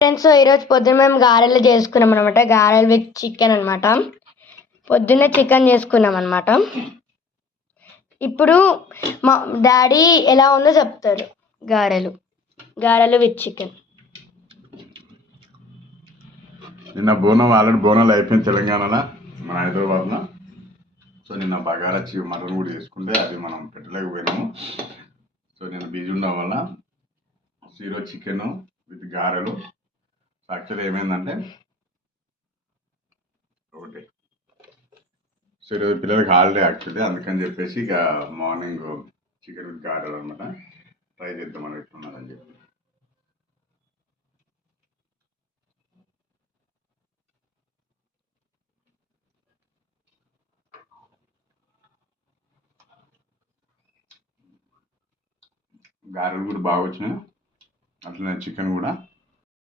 Friends, ఈరోజు పొద్దున్న మేము గారెలు చేసుకున్నాం అనమాట. గారెలు విత్ చికెన్ అనమాట. పొద్దున్నే చికెన్ చేసుకున్నాం అనమాట. ఇప్పుడు మా డాడీ ఎలా ఉందో చెప్తారు. గారెలు విత్ చికెన్. నిన్న బోనం ఆల్రెడీ బోనాలు అయిపోయింది తెలంగాణలో, మన హైదరాబాద్లో. సో నిన్న బగారా మటన్ కూడా చేసుకుంటే అది మనం పెట్టలేకపోయినాము. సో నిన్న బిజీ ఉండడం వల్ల ఈరోజు చికెన్ విత్ గారెలు. యాక్చువల్లీ ఏమైందంటే ఒకటి, సో ఈరోజు పిల్లలకి హాలిడే యాక్చువల్లీ, అందుకని చెప్పేసి ఇక మార్నింగ్ చికెన్ విత్ గారెలు అనమాట ట్రై చేద్దామని ఎట్లున్నారని చెప్పి. గారెలు కూడా బాగా వచ్చినాయి, అట్లనే చికెన్ కూడా.